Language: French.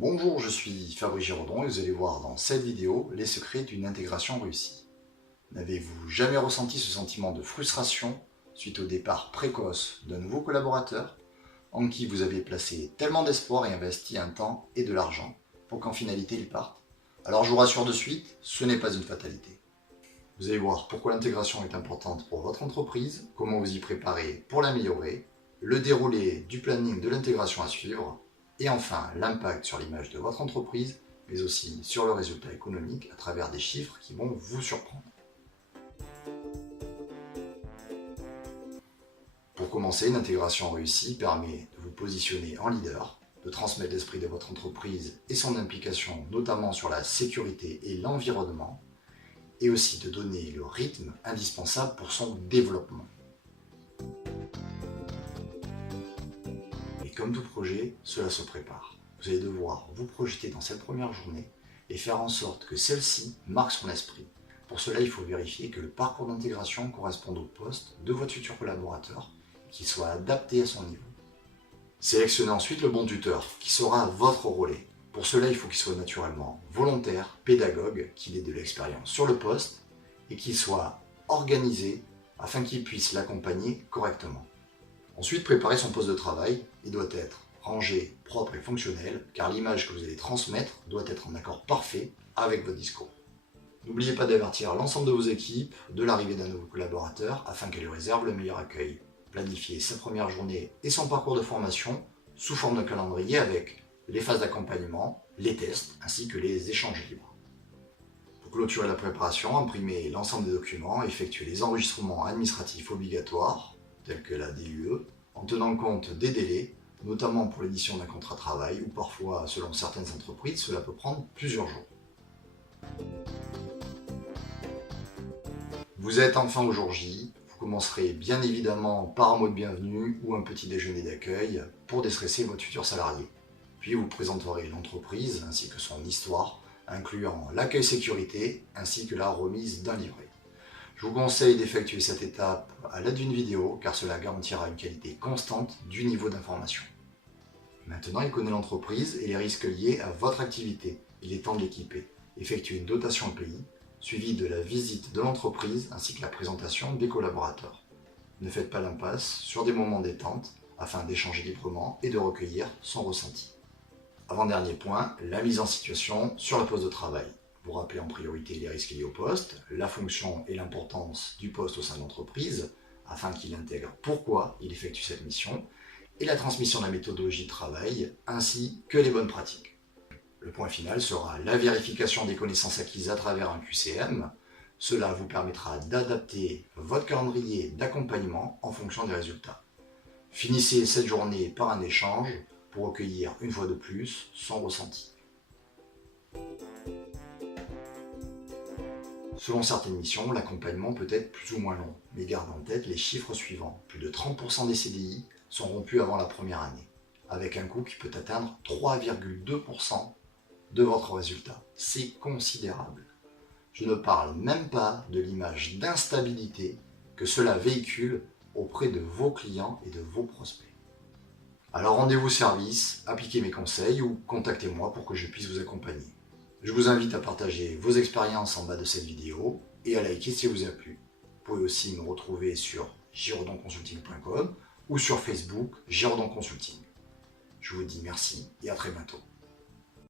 Bonjour, je suis Fabrice Giraudon et vous allez voir dans cette vidéo les secrets d'une intégration réussie. N'avez-vous jamais ressenti ce sentiment de frustration suite au départ précoce d'un nouveau collaborateur en qui vous avez placé tellement d'espoir et investi un temps et de l'argent pour qu'en finalité il parte? Alors je vous rassure de suite, ce n'est pas une fatalité. Vous allez voir pourquoi l'intégration est importante pour votre entreprise, comment vous y préparer pour l'améliorer, le déroulé du planning de l'intégration à suivre, et enfin, l'impact sur l'image de votre entreprise, mais aussi sur le résultat économique à travers des chiffres qui vont vous surprendre. Pour commencer, une intégration réussie permet de vous positionner en leader, de transmettre l'esprit de votre entreprise et son implication notamment sur la sécurité et l'environnement, et aussi de donner le rythme indispensable pour son développement. Et comme tout projet, cela se prépare. Vous allez devoir vous projeter dans cette première journée et faire en sorte que celle-ci marque son esprit. Pour cela, il faut vérifier que le parcours d'intégration corresponde au poste de votre futur collaborateur et qu'il soit adapté à son niveau. Sélectionnez ensuite le bon tuteur qui sera votre relais. Pour cela, il faut qu'il soit naturellement volontaire, pédagogue, qu'il ait de l'expérience sur le poste et qu'il soit organisé afin qu'il puisse l'accompagner correctement. Ensuite, préparez son poste de travail. Il doit être rangé, propre et fonctionnel, car l'image que vous allez transmettre doit être en accord parfait avec votre discours. N'oubliez pas d'avertir l'ensemble de vos équipes de l'arrivée d'un nouveau collaborateur afin qu'elle lui réserve le meilleur accueil. Planifiez sa première journée et son parcours de formation sous forme de calendrier avec les phases d'accompagnement, les tests ainsi que les échanges libres. Pour clôturer la préparation, imprimez l'ensemble des documents, effectuez les enregistrements administratifs obligatoires tels que la DUE, en tenant compte des délais, notamment pour l'édition d'un contrat de travail, ou parfois, selon certaines entreprises, cela peut prendre plusieurs jours. Vous êtes enfin au jour J, vous commencerez bien évidemment par un mot de bienvenue ou un petit déjeuner d'accueil pour déstresser votre futur salarié. Puis vous présenterez l'entreprise ainsi que son histoire, incluant l'accueil sécurité ainsi que la remise d'un livret. Je vous conseille d'effectuer cette étape à l'aide d'une vidéo car cela garantira une qualité constante du niveau d'information. Maintenant, il connaît l'entreprise et les risques liés à votre activité. Il est temps de l'équiper. Effectuez une dotation pays, suivie de la visite de l'entreprise ainsi que la présentation des collaborateurs. Ne faites pas l'impasse sur des moments détente afin d'échanger librement et de recueillir son ressenti. Avant-dernier point, la mise en situation sur le poste de travail. Vous rappelez en priorité les risques liés au poste, la fonction et l'importance du poste au sein de l'entreprise, afin qu'il intègre pourquoi il effectue cette mission, et la transmission de la méthodologie de travail, ainsi que les bonnes pratiques. Le point final sera la vérification des connaissances acquises à travers un QCM. Cela vous permettra d'adapter votre calendrier d'accompagnement en fonction des résultats. Finissez cette journée par un échange pour recueillir une fois de plus son ressenti. Selon certaines missions, l'accompagnement peut être plus ou moins long, mais gardez en tête les chiffres suivants. Plus de 30% des CDI sont rompus avant la première année, avec un coût qui peut atteindre 3,2% de votre résultat. C'est considérable. Je ne parle même pas de l'image d'instabilité que cela véhicule auprès de vos clients et de vos prospects. Alors rendez-vous service, appliquez mes conseils ou contactez-moi pour que je puisse vous accompagner. Je vous invite à partager vos expériences en bas de cette vidéo et à liker si elle vous a plu. Vous pouvez aussi me retrouver sur giraudonconsulting.com ou sur Facebook Giraudon Consulting. Je vous dis merci et à très bientôt.